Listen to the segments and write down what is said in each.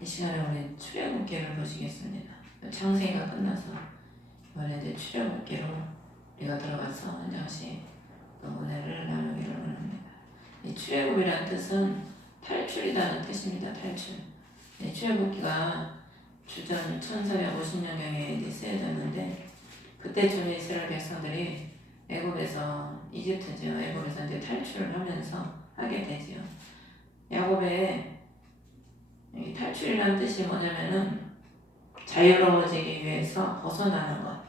이 시간에 우리 출애굽기를 보시겠습니다. 창세기가 끝나서 이번에 이제 출애굽기로 우리가 들어가서 한 장씩 은혜를 나누기를 원합니다. 이 출애굽이라는 뜻은 탈출이라는 뜻입니다. 탈출. 출애굽기가 주전 1450년경에 이제 쓰여졌는데 그때쯤에 이스라엘 백성들이 애굽에서 이집트죠. 애굽에서 이제 탈출을 하면서 하게 되지요. 야곱의 이 탈출이라는 뜻이 뭐냐면은 자유로워지기 위해서 벗어나는 것.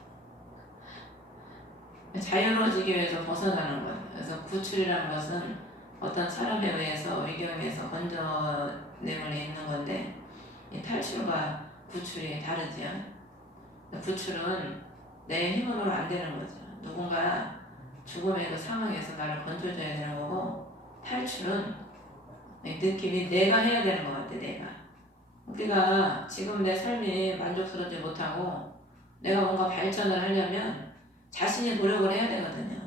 자유로워지기 위해서 벗어나는 것. 그래서 구출이라는 것은 어떤 사람에 의해서 위경에서 건져냄을 입는 건데 이 탈출과 구출이 다르죠. 구출은 내 힘으로 안 되는 거죠. 누군가 죽음의 그 상황에서 나를 건져줘야 되는 거고 탈출은 느낌이 내가 해야 되는 것 같아. 우리가 지금 내 삶이 만족스럽지 못하고 내가 뭔가 발전을 하려면 자신이 노력을 해야 되거든요.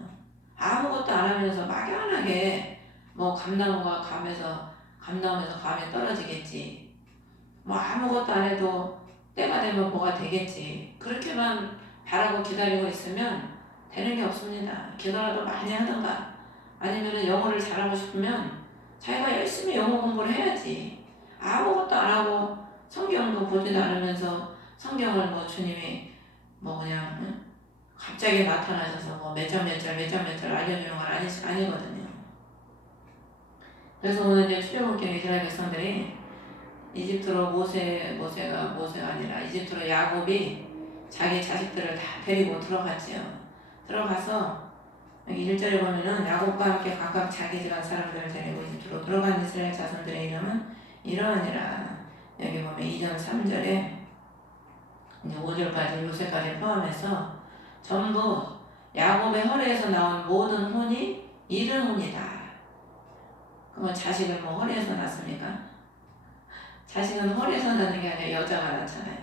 아무것도 안 하면서 막연하게 뭐 감나무가 감나무에서 감에 떨어지겠지. 뭐 아무것도 안 해도 때가 되면 뭐가 되겠지. 그렇게만 바라고 기다리고 있으면 되는 게 없습니다. 기도라도 많이 하든가 아니면 영어를 잘하고 싶으면 자기가 열심히 영어 공부를 해야지. 아무것도 안 하고 성경도 보지도 않으면서 성경을 뭐 주님이 뭐 그냥 갑자기 나타나셔서 뭐 몇 장 알려주는 건 아니거든요. 그래서 오늘 이제 출애굽기 이스라엘 백성들이 이집트로 모세가 아니라 이집트로 야곱이 자기 자식들을 다 데리고 들어갔지요. 들어가서 여기 1절에 보면은 야곱과 함께 각각 자기 집안 사람들을 데리고 이집트로 들어간 이스라엘 자손들의 이름은 이러하니라. 여기 보면 2절 3절에 이제 5절까지 요새까지 포함해서 전부 야곱의 허리에서 나온 모든 혼이 이른 혼이다. 그러면 자식은 뭐 허리에서 낳습니까? 자식은 허리에서 낳는 게 아니라 여자가 낳잖아요.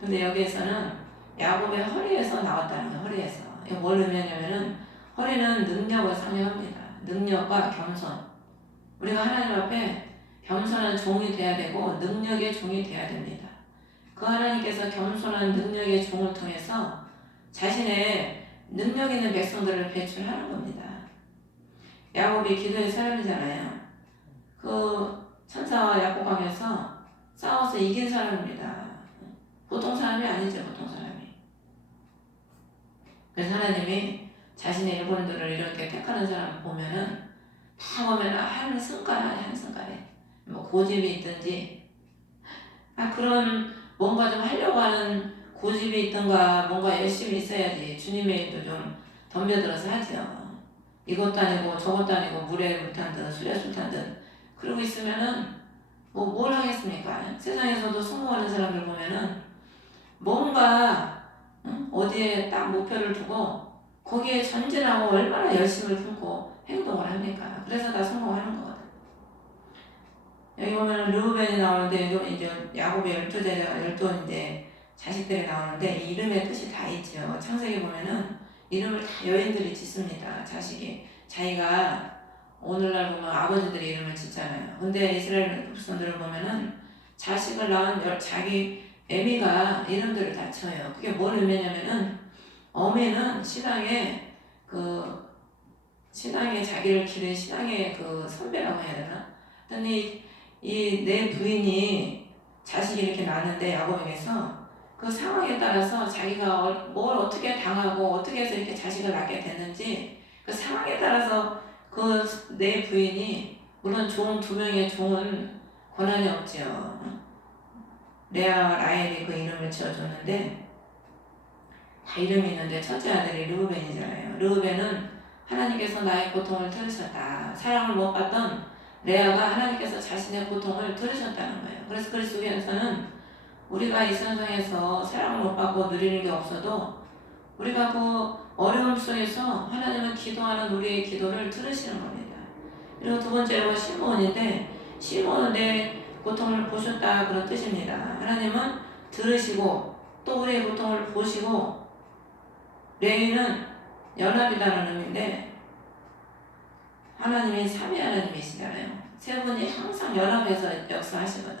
근데 여기에서는 야곱의 허리에서 나왔다는 거예요. 허리에서. 이거 뭘 의미하냐면은 허리는 능력을 상징합니다. 능력과 겸손. 우리가 하나님 앞에 겸손한 종이 돼야 되고 능력의 종이 돼야 됩니다. 그 하나님께서 겸손한 능력의 종을 통해서 자신의 능력 있는 백성들을 배출하는 겁니다. 야곱이 기도의 사람이잖아요. 그 천사와 야곱하면서 싸워서 이긴 사람입니다. 보통 사람이 아니죠. 보통 사람이. 그래서 하나님이 자신의 일본들을 이렇게 택하는 사람 보면은 다 보면 한 순간에 뭐 고집이 있든지 그런 뭔가 좀 하려고 하는 고집이 있던가 뭔가 열심히 있어야지 주님의 일도 좀 덤벼들어서 하죠. 이것도 아니고 저것도 아니고 물에 물탄 듯 술에 술탄 듯 그러고 있으면은 뭐 뭘 하겠습니까? 세상에서도 성공하는 사람들 보면은 뭔가 어디에 딱 목표를 두고 거기에 전진하고 얼마나 열심을 품고 행동을 합니까? 그래서 다 성공하는 거거든. 여기 보면 르우벤이 나오는데 이제 야곱의 12제자 이제 자식들이 나오는데 이 이름의 뜻이 다 있죠. 창세기 보면은 이름을 다 여인들이 짓습니다. 자기가 오늘날 보면 아버지들이 이름을 짓잖아요. 근데 이스라엘 백성들을 보면은 자식을 낳은 자기 애미가 이름들을 다 쳐요. 그게 뭘 의미냐면은 어미는 신앙의 자기를 기른 신앙의 그 선배라고 해야 되나? 근데 이 내 부인이 자식이 이렇게 낳는데 야곱에게서 그 상황에 따라서 자기가 뭘 어떻게 당하고 어떻게 해서 이렇게 자식을 낳게 됐는지 그 상황에 따라서 그 내 부인이 물론 종 2명의 종은 권한이 없지요. 레아 라헬이 그 이름을 지어줬는데 다 이름이 있는데 첫째 아들이 르우벤이잖아요. 르우벤은 하나님께서 나의 고통을 들으셨다. 사랑을 못 받던 레아가 하나님께서 자신의 고통을 들으셨다는 거예요. 그래서 그리스도인에서는 우리가 이 세상에서 사랑을 못 받고 누리는 게 없어도 우리가 그 어려움 속에서 하나님은 기도하는 우리의 기도를 들으시는 겁니다. 그리고 두 번째로 시므온인데 시므온은 내 고통을 보셨다 그런 뜻입니다. 하나님은 들으시고 또 우리의 고통을 보시고 레위는 연합이라는 의미인데 하나님이 삼위 하나님이시잖아요. 세 분이 항상 연합해서 역사하시거든.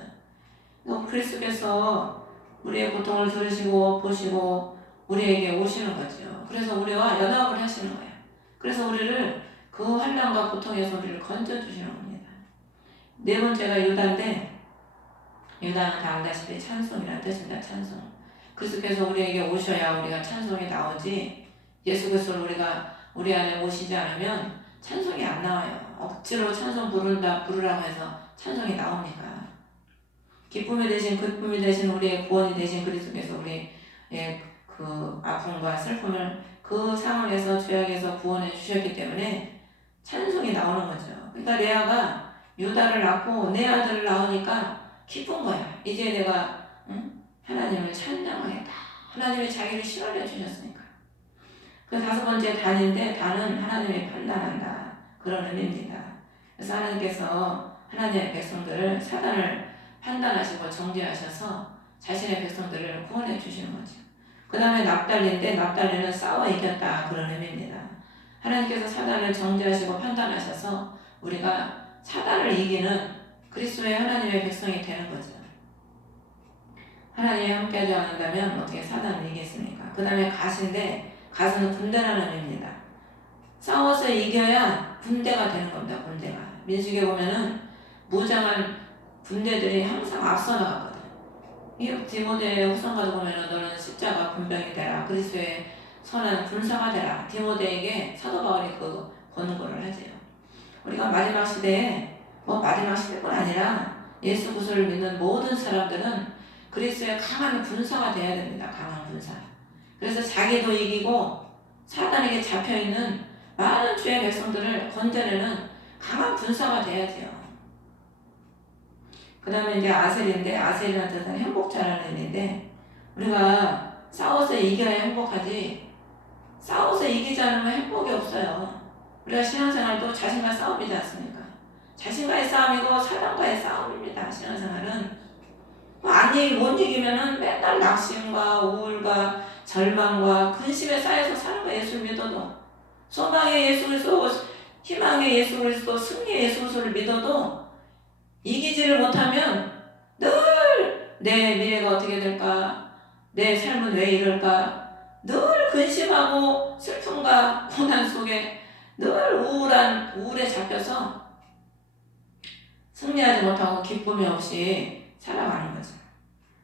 그리스도께서 우리의 고통을 들으시고 보시고 우리에게 오시는 거죠. 그래서 우리와 연합을 하시는 거예요. 그래서 우리를 그 환난과 고통에서 우리를 건져주시는 겁니다. 네 번째가 유다인데, 유다는 다 알다시피 찬송이라는 뜻입니다. 찬송. 그리스도께서 우리에게 오셔야 우리가 찬송이 나오지, 예수 그리스도를 우리가 우리 안에 오시지 않으면 찬송이 안 나와요. 억지로 찬송 부르라고 해서 찬송이 나옵니까? 기쁨이 되신 우리의 구원이 되신 그리스도께서 우리의 그 아픔과 슬픔을 그 상황에서 죄악에서 구원해 주셨기 때문에 찬송이 나오는 거죠. 그러니까 레아가 유다를 낳고 내 아들을 낳으니까 기쁜 거야. 이제 내가 하나님을 찬양하겠다. 하나님이 자기를 실현해 주셨으니까. 그 다섯 번째 단인데, 단은 하나님이 판단한다, 그런 의미입니다. 그래서 하나님께서 하나님의 백성들을, 사단을 판단하시고 정죄하셔서 자신의 백성들을 구원해 주시는 거죠. 그 다음에 납달리인데, 납달리는 싸워 이겼다, 그런 의미입니다. 하나님께서 사단을 정죄하시고 판단하셔서 우리가 사단을 이기는 그리스도의 하나님의 백성이 되는 거죠. 하나님이 함께하지 않는다면 어떻게 사단을 이기겠습니까? 그 다음에 갓인데, 갓은 군대라는 의미입니다. 싸워서 이겨야 군대가 되는 겁니다. 군대가. 민수기에 보면은 무장한 군대들이 항상 앞서 나가거든. 이 디모데 후서가도 보면은 너는 십자가 군병이 되라, 그리스도의 선한 군사가 되라. 디모데에게 사도 바울이 그 권고를 하지요. 우리가 마지막 시대에, 마지막 시대뿐 아니라 예수 그리스도를 믿는 모든 사람들은 그리스도의 강한 군사가 되어야 됩니다. 강한 군사. 그래서 자기도 이기고 사단에게 잡혀있는 많은 주의 백성들을 건져내는 강한 군사가 되어야죠. 그 다음에 이제 아셀인데, 아셀이라는 뜻은 행복자라는 의미인데, 우리가 싸워서 이겨야 행복하지, 싸워서 이기지 않으면 행복이 없어요. 우리가 신앙생활도 자신과 싸움이지 않습니까? 자신과의 싸움이고 사단과의 싸움입니다. 신앙생활은 못 이기면은 맨날 낙심과 우울과 절망과 근심에 쌓여서 사는 거예요. 예수를 믿어도, 소망의 예수 그리스도, 희망의 예수 그리스도, 승리의 예수 그리스도를 믿어도 이기지를 못하면 늘 내 미래가 어떻게 될까, 내 삶은 왜 이럴까, 늘 근심하고 슬픔과 고난 속에 늘 우울에 잡혀서 승리하지 못하고 기쁨이 없이 살아가는 거죠.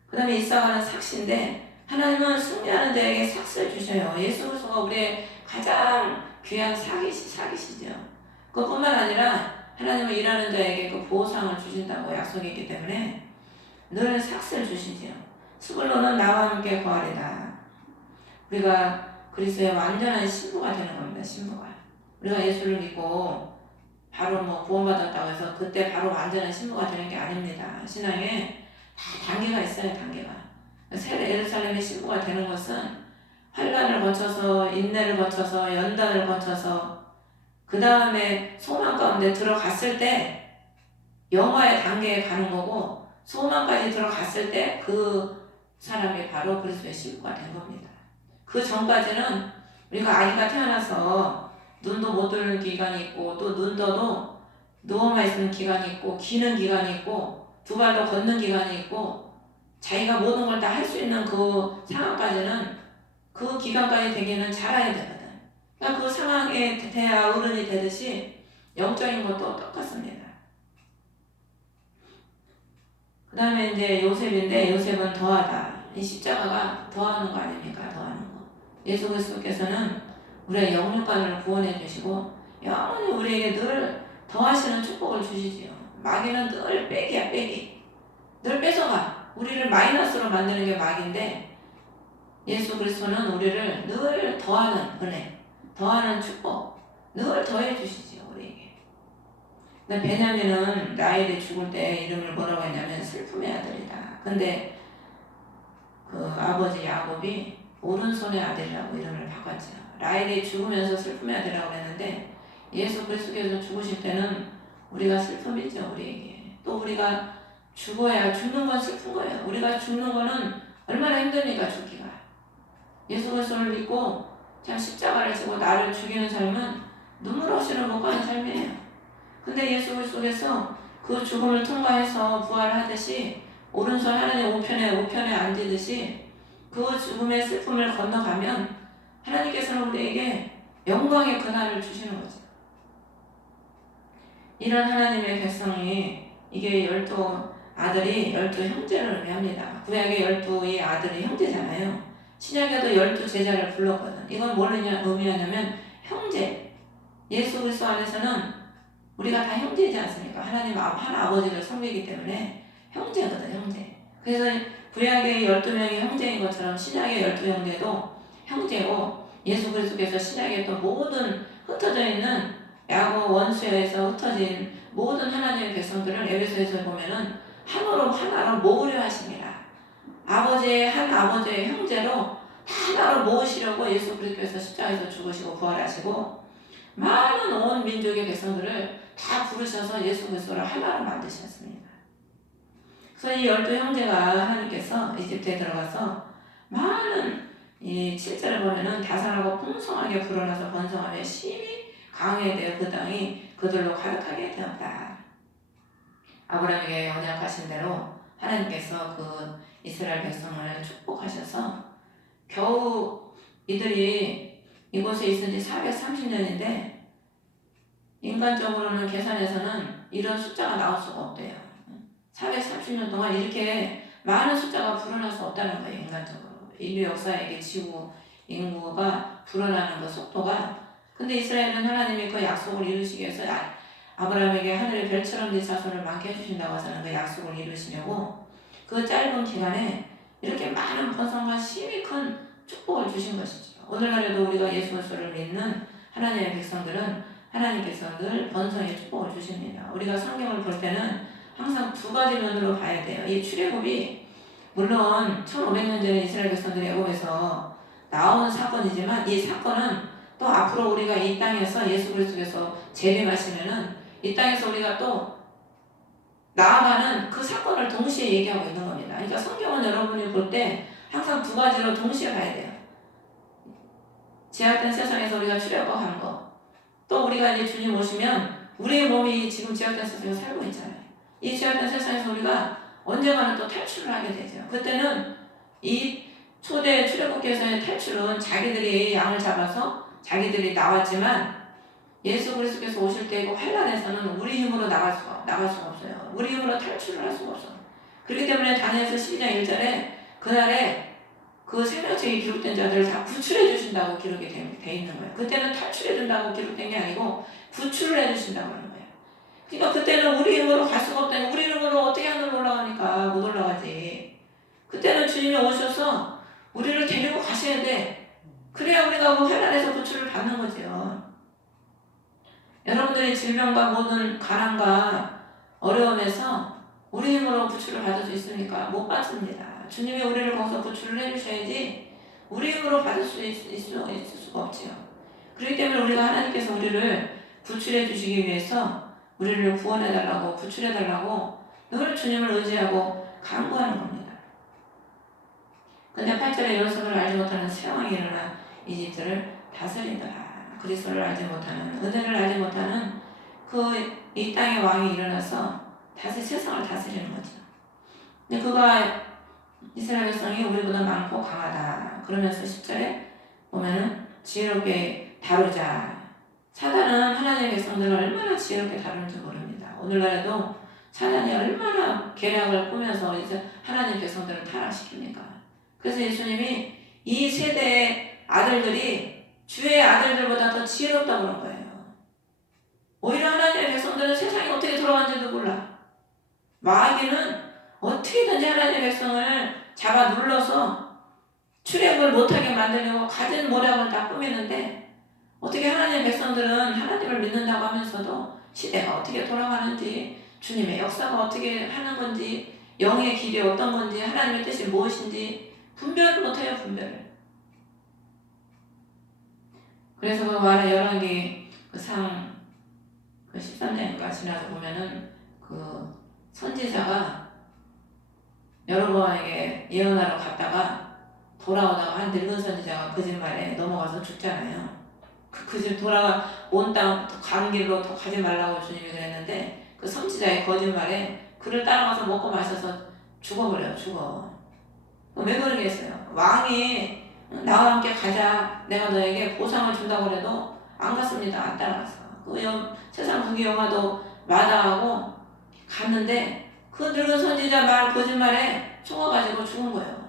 그 다음에 이사가는 삭시인데, 하나님은 승리하는 자에게 삭스를 주셔요. 예수 그리스도가 우리의 가장 귀한 삭이시죠. 그뿐만 아니라 하나님은 일하는 자에게 그 보상을 주신다고 약속이 있기 때문에 늘 삭스를 주시지요. 스불로는 나와 함께 거하리다. 우리가 그리스도의 완전한 신부가 되는 겁니다. 신부가. 우리가 예수를 믿고 바로 구원받았다고 해서 그때 바로 완전한 신부가 되는 게 아닙니다. 신앙에 다 단계가 있어요. 단계가. 새 예루살렘의 신부가 되는 것은 환난을 거쳐서, 인내를 거쳐서, 연단을 거쳐서, 그 다음에 소망 가운데 들어갔을 때 영화의 단계에 가는 거고, 소망까지 들어갔을 때 그 사람이 바로 그리스도의 신부가 된 겁니다. 그 전까지는 우리가 아기가 태어나서 눈도 못 뜨는 기간이 있고, 또 눈 떠도 누워만 있는 기간이 있고, 기는 기간이 있고, 두 발로 걷는 기간이 있고, 자기가 모든 걸 다 할 수 있는 그 상황까지는, 그 기간까지 되기는 자라야 되거든. 그러니까 그 상황에 돼야 어른이 되듯이 영적인 것도 똑같습니다. 그 다음에 이제 요셉인데, 요셉은 더하다. 이 십자가가 더하는 거 아닙니까? 더하는 거. 예수 그리스도께서는 우리의 영육간을 구원해 주시고 영원히 우리에게 늘 더하시는 축복을 주시지요. 마귀는 늘 빼기야, 빼기. 늘 뺏어가. 우리를 마이너스로 만드는 게 마귀인데, 예수 그리스도는 우리를 늘 더하는 은혜, 더하는 축복, 늘 더해 주시지요, 우리에게. 근데 베냐민은 라헬이 죽을 때 이름을 뭐라고 했냐면 슬픔의 아들이다. 근데 그 아버지 야곱이 오른손의 아들이라고 이름을 바꿨죠. 라헬이 죽으면서 슬픔의 아들이라고 했는데, 예수 그리스도께서 죽으실 때는 우리가 슬픔이죠, 우리에게. 또 우리가 죽어야, 죽는 건 슬픈 거예요. 우리가 죽는 거는 얼마나 힘듭니까, 죽기가. 예수 그리스도를 믿고 참 십자가를 지고 나를 죽이는 삶은 눈물 없이는 못 가는 삶이에요. 근데 예수 그리스도께서 그 죽음을 통과해서 부활하듯이 오른손 하나님 우편에 앉으듯이 그 죽음의 슬픔을 건너가면 하나님께서는 우리에게 영광의 그날을 주시는 거죠. 이런 하나님의 백성이 이게 12아들이 12형제를 의미합니다. 구약의 12의 아들이 형제잖아요. 신약에도 12제자를 불렀거든. 이건 뭘 의미하냐면 형제. 예수 그리스도 안에서는 우리가 다 형제이지 않습니까? 하나님 한 아버지를 섬기기 때문에 형제거든, 형제. 그래서 구약의 12명이 형제인 것처럼 신약의 12형제도 형제고, 예수 그리스도께서 신약의 또 모든 흩어져 있는 야곱 원수에서 흩어진 모든 하나님의 백성들을 에베소에서 보면은 하나로 모으려 하십니다. 한 아버지의 형제로 하나로 모으시려고 예수 그리스도께서 십자가에서 죽으시고 부활하시고 많은 온 민족의 백성들을 다 부르셔서 예수 그리스도를 하나로 만드셨습니다. 그래서 이 12형제가 하나님께서 이집트에 들어가서 많은 이 7절을 보면은 다산하고 풍성하게 불어나서 번성하며 심히 강해되어 그 땅이 그들로 가득하게 되었다. 아브라함에게 언약하신 대로 하나님께서 그 이스라엘 백성을 축복하셔서 겨우 이들이 이곳에 있은 지 430년인데 인간적으로는 계산해서는 이런 숫자가 나올 수가 없대요. 430년 동안 이렇게 많은 숫자가 불어날 수 없다는 거예요. 인간적으로. 인류 역사에게 지구 인구가 불어나는 그 속도가. 근데 이스라엘은 하나님이 그 약속을 이루시기 위해서 아브라함에게 하늘의 별처럼 된 자손을 많게 해주신다고 하서는 그 약속을 이루시려고 그 짧은 기간에 이렇게 많은 번성과 심히 큰 축복을 주신 것이죠. 오늘날에도 우리가 예수 그리스도를 믿는 하나님의 백성들은 하나님께서 늘 번성의 축복을 주십니다. 우리가 성경을 볼 때는 항상 두 가지 면으로 봐야 돼요. 이 출애굽이 물론 1500년 전에 이스라엘 백성들이 애굽에서 나온 사건이지만 이 사건은 또 앞으로 우리가 이 땅에서 예수 그리스도께서 재림하시면은 이 땅에서 우리가 또 나아가는 그 사건을 동시에 얘기하고 있는 겁니다. 그러니까 성경은 여러분이 볼 때 항상 두 가지로 동시에 봐야 돼요. 제약된 세상에서 우리가 출애굽한 거, 또 우리가 이제 주님 오시면 우리의 몸이 지금 제약된 세상에 살고 있잖아요. 이 제약된 세상에서 우리가 언젠가는 또 탈출을 하게 되죠. 그때는 이 초대 출애굽기에서의 탈출은 자기들이 양을 잡아서 자기들이 나왔지만 예수 그리스도께서 오실 때 그 환란에서는 우리 힘으로 나갈 수가 없어요. 우리 힘으로 탈출을 할 수가 없어요. 그렇기 때문에 다니엘서 12장 1절에 그날에 그 생명책이 기록된 자들을 다 구출해 주신다고 기록이 돼 있는 거예요. 그때는 탈출해 준다고 기록된 게 아니고 구출을 해 주신다고 하는 거예요. 그러니까 그때는 우리 힘으로 갈 수가 없다니 우리 힘으로 어떻게 하늘로 올라가니까 못 올라가지. 그때는 주님이 오셔서 우리를 데리고 가셔야 돼. 그래야 우리가 그 환난에서 구출을 받는 거죠. 여러분들이 질병과 모든 가난과 어려움에서 우리 힘으로 구출을 받을 수 있습니까? 못 받습니다. 주님이 우리를 거기서 구출을 해주셔야지 우리 힘으로 받을 수 있을 수가 없지요. 그렇기 때문에 우리가 하나님께서 우리를 구출해 주시기 위해서 우리를 구원해달라고 구출해달라고 늘 주님을 의지하고 간구하는 겁니다. 근데 8절에 여호수아를 알지 못하는 세왕이 일어나 이집트를 다스리더라. 그리스도를 알지 못하는, 은혜를 알지 못하는 이 땅의 왕이 일어나서 다시 세상을 다스리는 거죠. 근데 그가 이스라엘 백성이 우리보다 많고 강하다. 그러면서 10절에 보면은 지혜롭게 다루자. 사단은 하나님의 백성들을 얼마나 지혜롭게 다루는지 모릅니다. 오늘날에도 사단이 얼마나 계략을 꾸며서 이제 하나님 백성들을 타락시킵니까? 그래서 예수님이 이 세대의 아들들이 주의 아들들보다 더 지혜롭다고 그런 거예요. 오히려 하나님의 백성들은 세상이 어떻게 돌아가는지도 몰라. 마귀는 어떻게든지 하나님의 백성을 잡아 눌러서 출애굽을 못하게 만들려고 가진 모략을 다 꾸미는데 어떻게 하나님의 백성들은 하나님을 믿는다고 하면서도 시대가 어떻게 돌아가는지 주님의 역사가 어떻게 하는 건지 영의 길이 어떤 건지 하나님의 뜻이 무엇인지 분별을 못해요. 분별을. 그래서 그 말의 열왕기 그 13장인가 지나서 보면은 그 선지자가 여로보암에게 예언하러 갔다가 돌아오다가 한 늙은 선지자가 거짓말에 넘어가서 죽잖아요. 그 돌아가 온 땅 가는 길로 더 가지 말라고 주님이 그랬는데 그 선지자의 거짓말에 그를 따라가서 먹고 마셔서 죽어버려요. 죽어. 왜 그러겠어요? 왕이 나와 함께 가자, 내가 너에게 보상을 준다고 해도 안 갔습니다. 안 따라갔어. 세상 국기 영화도 마다하고 갔는데 그 늙은 선지자 말 거짓말에 속아가지고 죽은 거예요.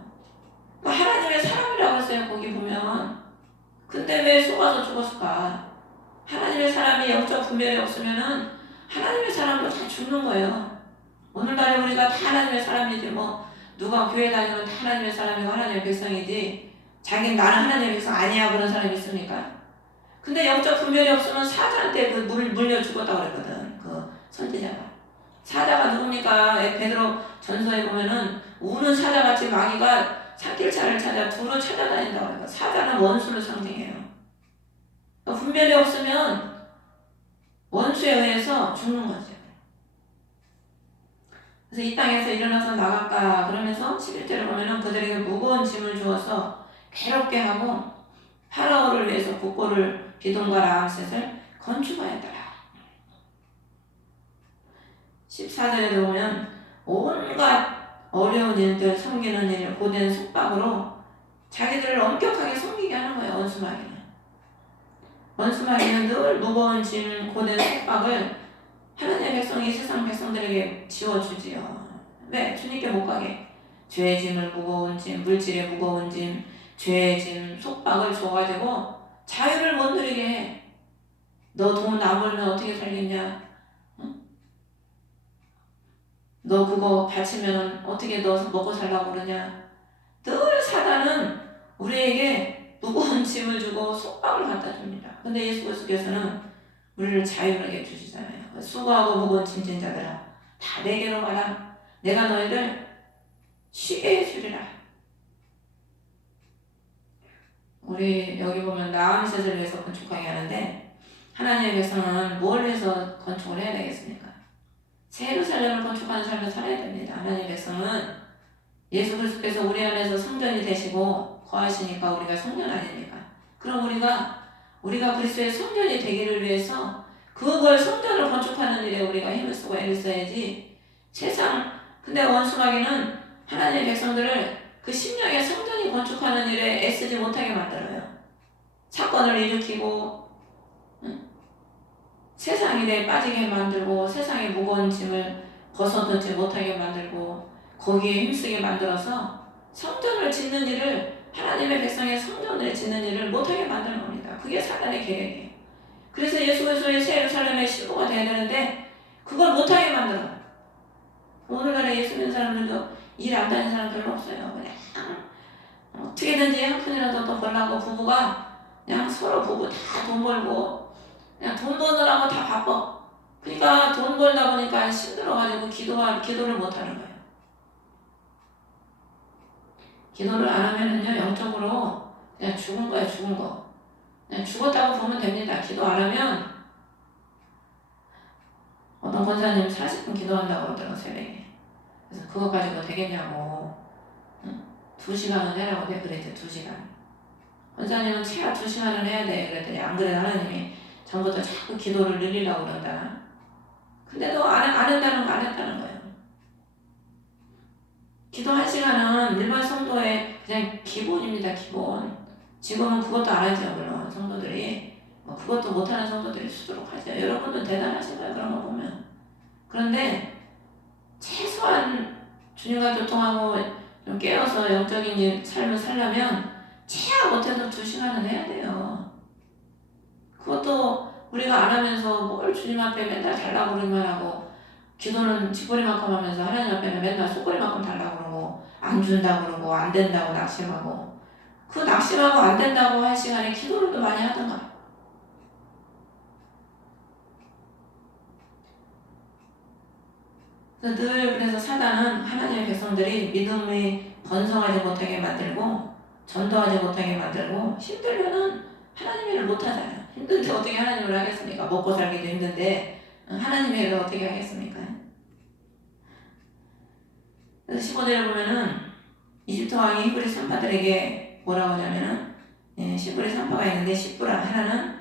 하나님의 사람이라고 했어요. 거기 보면. 근데 왜 속아서 죽었을까? 하나님의 사람이 영적 분별이 없으면은 하나님의 사람도 다 죽는 거예요. 오늘날에 우리가 다 하나님의 사람이지 누가 교회 다니면 다 하나님의 사람이고 하나님의 백성이지 자기는 나는 하나님의 백성 아니야 그런 사람이 있습니까? 근데 영적 분별이 없으면 사자한테 물려 죽었다고 그랬거든. 그 선지자가. 사자가 누굽니까? 베드로 전서에 보면은 우는 사자같이 마귀가 산길차를 찾아 두루 찾아다닌다고 해요. 사자는 원수를 상징해요. 분별이 없으면 원수에 의해서 죽는 거죠. 그래서 이 땅에서 일어나서 나갈까 그러면서 11절에 보면은 그들에게 무거운 짐을 주어서 괴롭게 하고 파라오를 위해서 국고를 비동과 라암셋을 건축하였더라. 14절에 보면 온갖 어려운 일들, 섬기는 일, 고된 속박으로 자기들을 엄격하게 섬기게 하는 거예요. 원수마귀는 늘 무거운 짐, 고된 속박을 하나님의 백성이 세상 백성들에게 지워주지요. 왜? 주님께 못 가게. 죄의 짐을 무거운 짐, 물질의 무거운 짐, 죄의 짐, 속박을 줘가지고 자유를 못 누리게 해. 너 돈 안 벌면 어떻게 살겠냐? 응? 너 그거 바치면 어떻게 너 먹고 살라고 그러냐? 늘 사단은 우리에게 무거운 짐을 주고 속박을 갖다 줍니다. 근데 예수 그리스도께서는 우리를 자유하게 주시잖아요. 수고하고 무거운 짐진 자들아 다 내게로 가라. 내가 너희를 쉬게 해주리라. 우리 여기 보면 라암셋을 위해서 건축하게 하는데 하나님의 백성은 뭘 위해서 건축을 해야 되겠습니까? 새 예루살렘을 건축하는 삶을 살아야 됩니다. 하나님의 백성은 예수 그리스도께서 우리 안에서 성전이 되시고 거하시니까 우리가 성전 아닙니까? 그럼 우리가 그리스도의 성전이 되기를 위해서 그걸 성전을 건축하는 일에 우리가 힘을 쓰고 애를 써야지. 근데 원수마귀는 하나님의 백성들을 그 심령의 성전이 건축하는 일에 애쓰지 못하게 만들어요. 사건을 일으키고 세상 일에 빠지게 만들고 세상의 무거운 짐을 벗어놓지 못하게 만들고 거기에 힘쓰게 만들어서 성전을 짓는 일을 하나님의 백성의 성전을 짓는 일을 못하게 만드는 겁니다. 그게 사단의 계획이에요. 그래서 예수 그리스도의 새 예루살렘의 신부가 되어야 되는데 그걸 못하게 만들어. 오늘날에 예수 믿는 사람들도 일 안 다니는 사람 별로 없어요. 그냥 어떻게든지 한 푼이라도 더 벌라고 부부가 그냥 서로 부부 다 돈 벌고 그냥 돈 버느라고 다 바빠. 그러니까 돈 벌다 보니까 힘들어가지고 기도를 못하는 거예요. 기도를 안 하면은요 영적으로 그냥 죽은 거야. 죽은 거. 그냥 죽었다고 보면 됩니다. 기도 안 하면 어떤 권사님 40분 기도한다고 그러더라고 새벽에. 그래서 그거 가지고 되겠냐고 2시간은 해라고 그랬대. 2시간. 권사님은 최하 2시간은 해야 돼 그랬더니 안 그래도 하나님이 전부터 자꾸 기도를 늘리려고 그런다. 근데도 안 한다는 거 안 했다는 거예요. 기도 1시간은 일반 성도의 그냥 기본입니다. 기본. 지금은 그것도 안 하죠. 물론 성도들이 그것도 못하는 성도들이 수두룩 하죠. 여러분도 대단하신 거예요. 그런 거 보면. 그런데 최소한 주님과 교통하고 좀 깨어서 영적인 삶을 살려면 최하 못해도 2시간은 해야 돼요. 그것도 우리가 안 하면서 뭘 주님 앞에 맨날 달라고 그러기만 하고 기도는 쥐꼬리만큼 하면서 하나님 앞에는 맨날 속꼬리만큼 달라고 그러고 안 준다고 그러고 안 된다고 낙심하고 그 낙심하고 안 된다고 할 시간에 기도를 더 많이 하던가. 그래서 사단은 하나님의 백성들이 믿음이 번성하지 못하게 만들고 전도하지 못하게 만들고 힘들면은 하나님의 일을 못하잖아요. 힘든데 어떻게 하나님을 하겠습니까? 먹고 살기도 힘든데 하나님의 일을 어떻게 하겠습니까? 그래서 15절에 보면은 이집트 왕이 히브리 산파들에게 뭐라고 하냐면은 시브리 산파가 있는데 시브라 하나는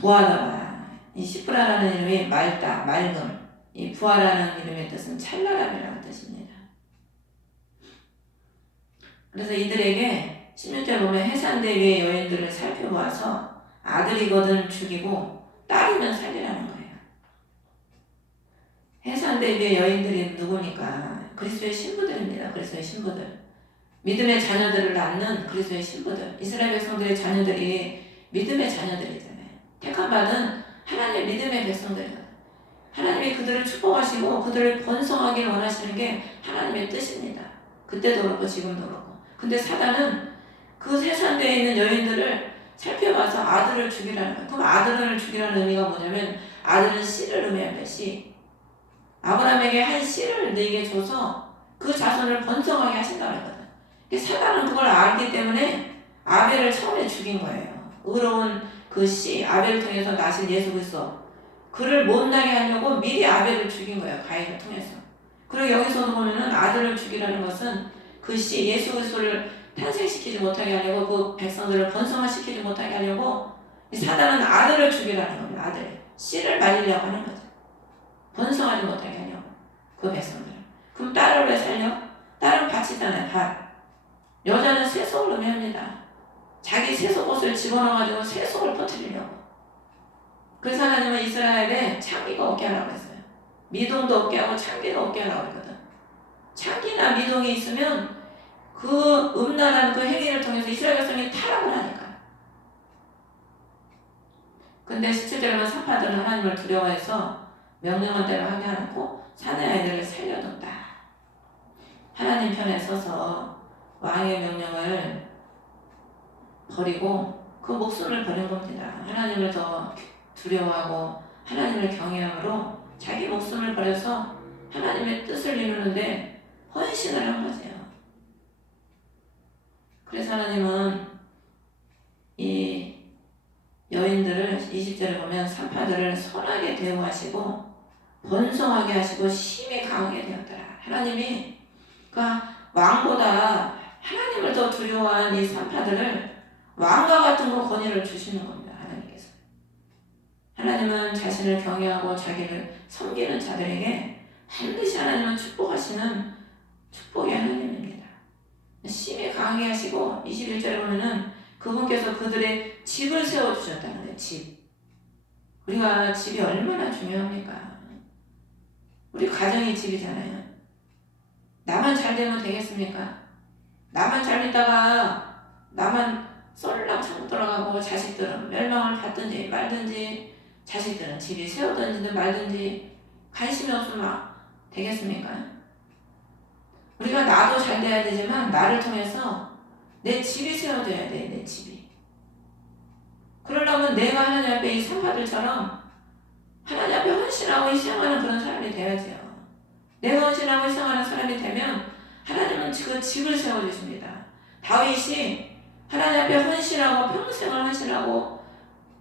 부하더라. 이 시브라라는 이름이 맑다, 맑음. 이 부하라는 이름의 뜻은 찰나람이라는 뜻입니다. 그래서 이들에게 16절 보면 해산대 위의 여인들을 살펴보아서 아들이거든 죽이고 딸이면 살리라는 거예요. 해산대 위의 여인들이 누구니까? 그리스도의 신부들입니다. 그리스도의 신부들. 믿음의 자녀들을 낳는 그리스도의 신부들. 이스라엘 백성들의 자녀들이 믿음의 자녀들이잖아요. 택함받은 하나님의 믿음의 백성들이거든요. 하나님이 그들을 축복하시고 그들을 번성하길 원하시는 게 하나님의 뜻입니다. 그때도 그렇고 지금도 그렇고. 근데 사단은 그 세상대에 있는 여인들을 살펴봐서 아들을 죽이라는 거예요. 그럼 아들을 죽이라는 의미가 뭐냐면 아들은 씨를 의미한다. 씨. 아브라함에게 한 씨를 네게 줘서 그 자손을 번성하게 하신다는 거거든. 사단은 그걸 알기 때문에 아벨을 처음에 죽인 거예요. 의로운 그 씨, 아벨을 통해서 나신 예수 그리스도. 그를 못나게 하려고 미리 아벨을 죽인 거예요. 가인을 통해서. 그리고 여기서도 보면은 아들을 죽이라는 것은 그 씨, 예수 그리스도를 탄생시키지 못하게 하려고 그 백성들을 번성화시키지 못하게 하려고 이 사단은 아들을 죽이라는 겁니다. 아들. 씨를 말리려고 하는 거죠. 번성하지 못하게 하려고. 그 백성들. 그럼 딸을 왜 살려? 딸은 밭이잖아요. 밭. 여자는 세속을 의미합니다. 자기 세속옷을 집어넣어가지고 세속을 퍼뜨리려고. 그래서 하나님은 이스라엘에 창기가 없게 하라고 했어요. 미동도 없게 하고 창기도 없게 하라고 했거든. 창기나 미동이 있으면 그 음란한 그 행위를 통해서 이스라엘 백성이 타락을 하니까. 근데 17절에는 산파들은 하나님을 두려워해서 명령한 대로 하게 않고 사내 아이들을 살려둔다. 하나님 편에 서서 왕의 명령을 버리고 그 목숨을 버린 겁니다. 하나님을 더 두려워하고 하나님을 경외함으로 자기 목숨을 버려서 하나님의 뜻을 이루는데 헌신을 한 거죠. 그래서 하나님은 이 여인들을 20절에 보면 산파들을 선하게 대우하시고 번성하게 하시고 힘이 강하게 되었더라. 하나님이 그 왕보다 하나님을 더 두려워한 이 산파들을 왕과 같은 거 권위를 주시는 겁니다. 하나님께서. 하나님은 자신을 경외하고 자기를 섬기는 자들에게 반드시 하나님은 축복하시는 축복의 하나님입니다. 힘이 강하게 하시고 21절에 보면은 그분께서 그들의 집을 세워주셨다는 거예요. 집. 우리가 집이 얼마나 중요합니까? 우리 가정이 집이잖아요. 나만 잘 되면 되겠습니까? 나만 잘 되다가 나만 쏠랑 창고 들어가고 자식들은 멸망을 받든지 말든지 자식들은 집이 세우든지 말든지 관심이 없으면 되겠습니까? 우리가 나도 잘 돼야 되지만 나를 통해서 내 집이 세워져야 돼. 내 집이. 그러려면 내가 하나님 앞에 이 산파들처럼 하나님 앞에 헌신하고 희생하는 그런 사람이 돼야죠. 내가 헌신하고 희생하는 사람이 되면 하나님은 그 집을 세워주십니다. 다윗이 하나님 앞에 헌신하고 평생을 헌신하고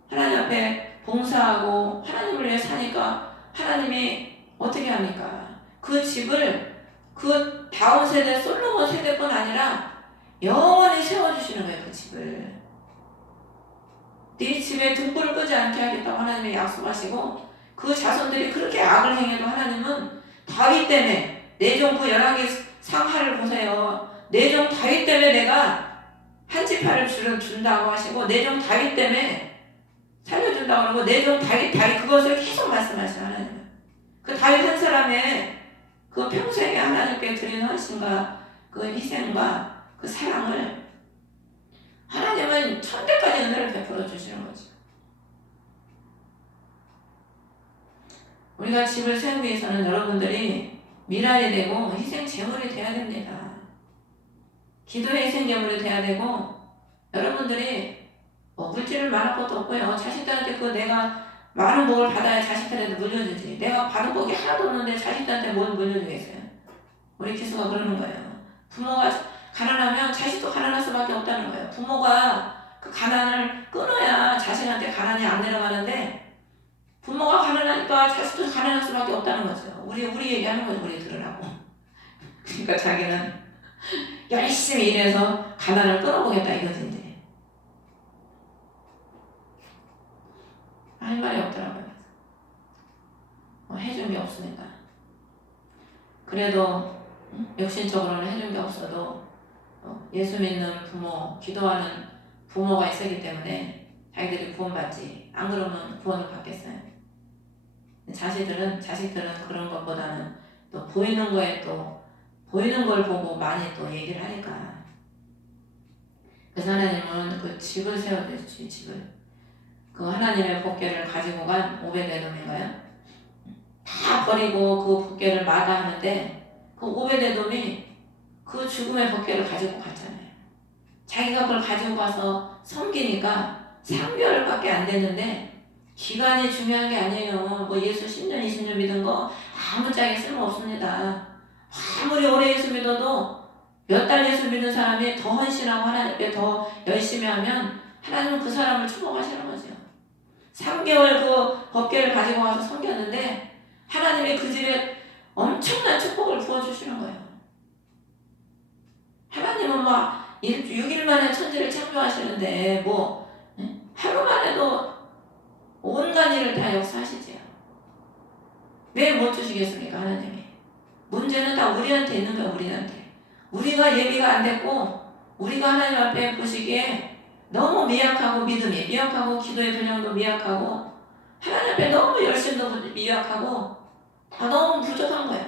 하나님 앞에 봉사하고 하나님을 위해 사니까 하나님이 어떻게 합니까? 그 집을 그 다음 세대 솔로몬 세대뿐 아니라 영원히 세워주시는 거예요. 그 집을. 네 집에 등불을 끄지 않게 하겠다고 하나님이 약속하시고 그 자손들이 그렇게 악을 행해도 하나님은 다윗 때문에 내 종 그 열왕기 상하를 보세요. 내 종 다윗 때문에 내가 한 지파를 준다고 하시고 내 종 다윗 때문에 살려준다고 하고 내 종 다윗 그것을 계속 말씀하시는 하나님은. 그 다윗 한 사람의 그 평생에 하나님께 드리는 헌신과 그 희생과 그 사랑을 하나님은 천대까지 은혜를 베풀어 주시는 거죠. 우리가 집을 세우기 위해서는 여러분들이 미랄이 되고 희생 제물이 돼야 됩니다. 기도의 희생 제물이 돼야 되고 여러분들이 뭐 물질을 많을 것도 없고요. 자식들한테 그 내가 많은 복을 받아야 자식들한테 물려주지. 내가 받은 복이 하나도 없는데 자식들한테 뭘 물려주겠어요? 우리 기수가 그러는 거예요. 부모가 가난하면 자식도 가난할 수밖에 없다는 거예요. 부모가 그 가난을 끊어야 자식한테 가난이 안 내려가는데 부모가 가난하니까 자식도 가난할 수밖에 없다는 거죠. 우리 얘기하는 거죠. 우리 들으라고. 그러니까 자기는 열심히 일해서 가난을 끊어보겠다 이거지 이제. 할 말이 없더라고요. 해준 게 없으니까. 그래도 육신적으로는 해준 게 없어도 예수 믿는 부모, 기도하는 부모가 있었기 때문에 자기들이 구원받지. 안 그러면 구원을 받겠어요. 자식들은 그런 것보다는 또 보이는 걸 보고 많이 또 얘기를 하니까. 그래서 하나님은 그 집을 세워주시, 집을. 그 하나님의 법궤를 가지고 간 오베데돔인가요? 다 버리고 그 법궤를 마다하는데 그 오베데돔이 그 죽음의 법궤를 가지고 갔잖아요. 자기가 그걸 가지고 가서 섬기니까 3개월밖에 안 됐는데 기간이 중요한 게 아니에요. 뭐 예수 10년, 20년 믿은 거 아무짝에 쓸모없습니다. 아무리 오래 예수 믿어도 몇 달 예수 믿는 사람이 더 헌신하고 하나님께 더 열심히 하면 하나님은 그 사람을 축복하시는 거죠. 3개월 그 법궤를 가지고 와서 섬겼는데 하나님이 그 집에 엄청난 축복을 부어주시는 거예요. 하나님은 막 6일 만에 천지를 창조하시는데 뭐 하루만 해도 온갖 일을 다 역사하시지요. 왜 못 주시겠습니까? 하나님이. 문제는 다 우리한테 있는 거예요. 우리한테. 우리가 예비가 안 됐고 우리가 하나님 앞에 보시기에 너무 미약하고 믿음이 미약하고 기도의 분량도 미약하고 하나님 앞에 너무 열심도 미약하고 다 너무 부족한 거예요.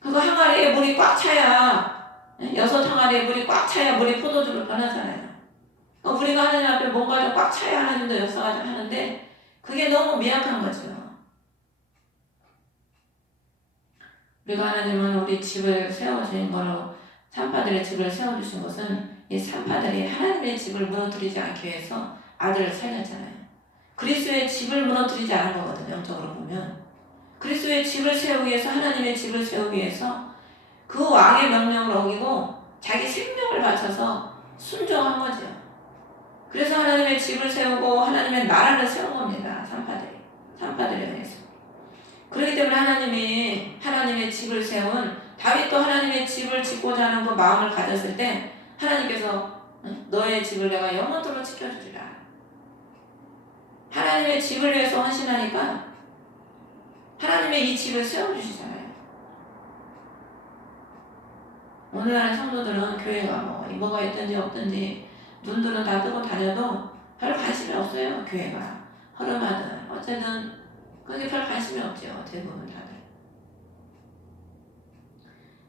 그거 항아리에 물이 꽉 차야 6항아리에 물이 꽉 차야 물이 포도주로 변하잖아요. 우리가 하나님 앞에 뭔가 좀 꽉 차야 하나님도 역사가 하는데 그게 너무 미약한 거죠. 우리가 하나님은 우리 집을 세워주신 거로 산파들의 집을 세워주신 것은 이 산파들이 하나님의 집을 무너뜨리지 않기 위해서 아들을 살렸잖아요. 그리스도의 집을 무너뜨리지 않은 거거든요. 영적으로 보면. 그리스도의 집을 세우기 위해서 하나님의 집을 세우기 위해서 그 왕의 명령을 어기고 자기 생명을 바쳐서 순종한 거죠. 그래서 하나님의 집을 세우고 하나님의 나라를 세운 겁니다. 산파들에 의해서. 그렇기 때문에 하나님이 하나님의 집을 세운 다윗도 하나님의 집을 짓고자 하는 그 마음을 가졌을 때 하나님께서 너의 집을 내가 영원토록 지켜주리라. 하나님의 집을 위해서 헌신하니까 하나님의 이 집을 세워주시잖아요. 오늘날 성도들은 교회가 뭐가 있든지 없든지 눈들은 다 뜨고 다녀도 별 관심이 없어요. 교회가 허름하든 어쨌든 그게 별 관심이 없죠. 대부분 다들.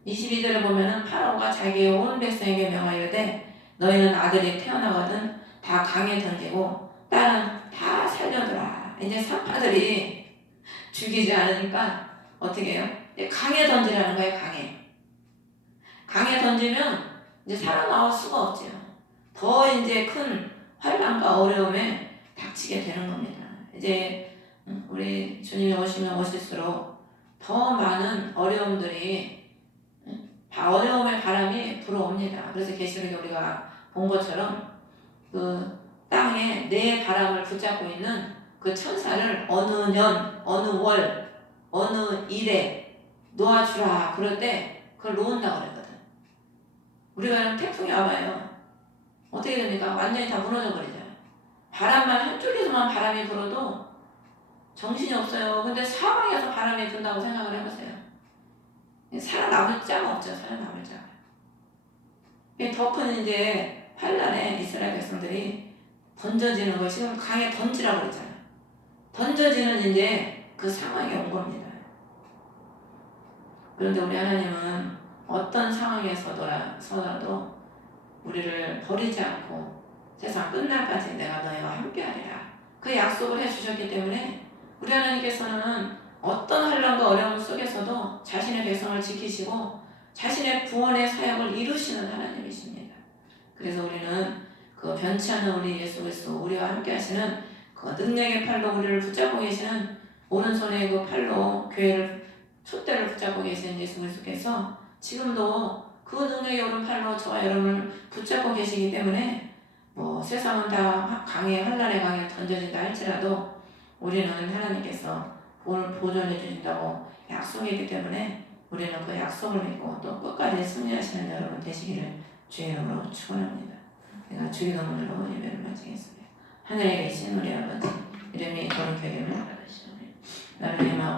22절을 보면은 파라오가 자기의 온 백성에게 명하여되 너희는 아들이 태어나거든 다 강에 던지고 딸은 다 살려두라. 이제 산파들이 죽이지 않으니까 어떻게 해요? 강에 던지라는 거예요. 강에 던지면 이제 살아나올 수가 없죠. 더 이제 큰 환난과 어려움에 닥치게 되는 겁니다. 이제 우리 주님이 오시면 오실수록 더 많은 어려움들이 어려움의 바람이 불어옵니다. 그래서 계시록에 우리가 본 것처럼 그 땅에 내 바람을 붙잡고 있는 그 천사를 어느 년, 어느 월, 어느 일에 놓아주라. 그럴 때 그걸 놓은다고 그랬거든. 우리가 태풍이 와봐요. 어떻게 됩니까? 완전히 다 무너져 버리잖아요. 바람만 한쪽에서만 바람이 불어도 정신이 없어요. 근데 사방에서 바람이 분다고 생각을 해보세요. 살아남을 자가 없죠. 살아남을 자가. 더 큰 이제 환란에 이스라엘 백성들이 던져지는 걸 지금 강에 던지라고 그랬잖아요. 던져지는 이제 그 상황이 온 겁니다. 그런데 우리 하나님은 어떤 상황에서라도 우리를 버리지 않고 세상 끝날까지 내가 너희와 함께하리라. 그 약속을 해주셨기 때문에 우리 하나님께서는 어떤 환난과 어려움 속에서도 자신의 백성을 지키시고 자신의 구원의 사역을 이루시는 하나님이십니다. 그래서 우리는 그 변치 않는 우리 예수 그리스도 우리와 함께 하시는 그 능력의 팔로 우리를 붙잡고 계시는 오른손의 그 팔로 교회를 촛대를 붙잡고 계시는 예수 그리스도께서 지금도 그 능력의 오른팔로 저와 여러분을 붙잡고 계시기 때문에 뭐 세상은 다 환난의 강에 던져진다 할지라도 우리는 하나님께서 오늘 보존해 주신다고 약속이기 때문에 우리는 그 약속을 믿고 또 끝까지 승리하시는 여러분 되시기를 주의 이름으로 축원합니다. 내가 주기도문으로 예배를 마치겠습니다. 하늘에 계신 우리 아버지 이름이 거룩하게 여김을 받으시오며 나를